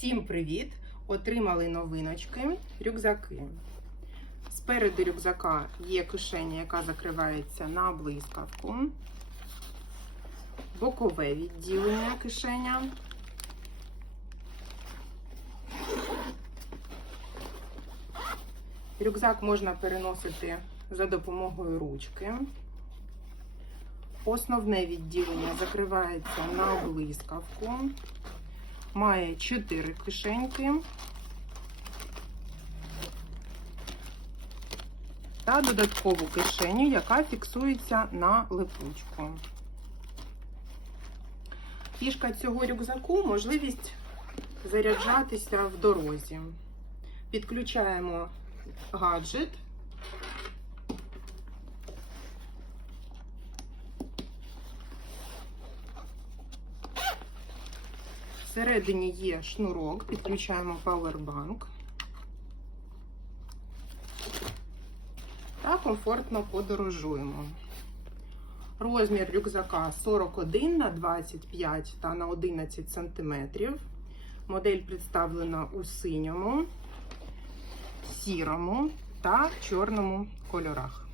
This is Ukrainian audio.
Всім привіт! Отримали новиночки, рюкзаки. Спереду рюкзака є кишеня, яка закривається на блискавку. Бокове відділення кишеня. Рюкзак можна переносити за допомогою ручки. Основне відділення закривається на блискавку. Має 4 кишеньки та додаткову кишеню, яка фіксується на липучку. Фішка цього рюкзаку можливість заряджатися в дорозі. Підключаємо гаджет. Всередині є шнурок, підключаємо павербанк та комфортно подорожуємо. Розмір рюкзака 41 на 25 та на 11 см. Модель представлена у синьому, сірому та чорному кольорах.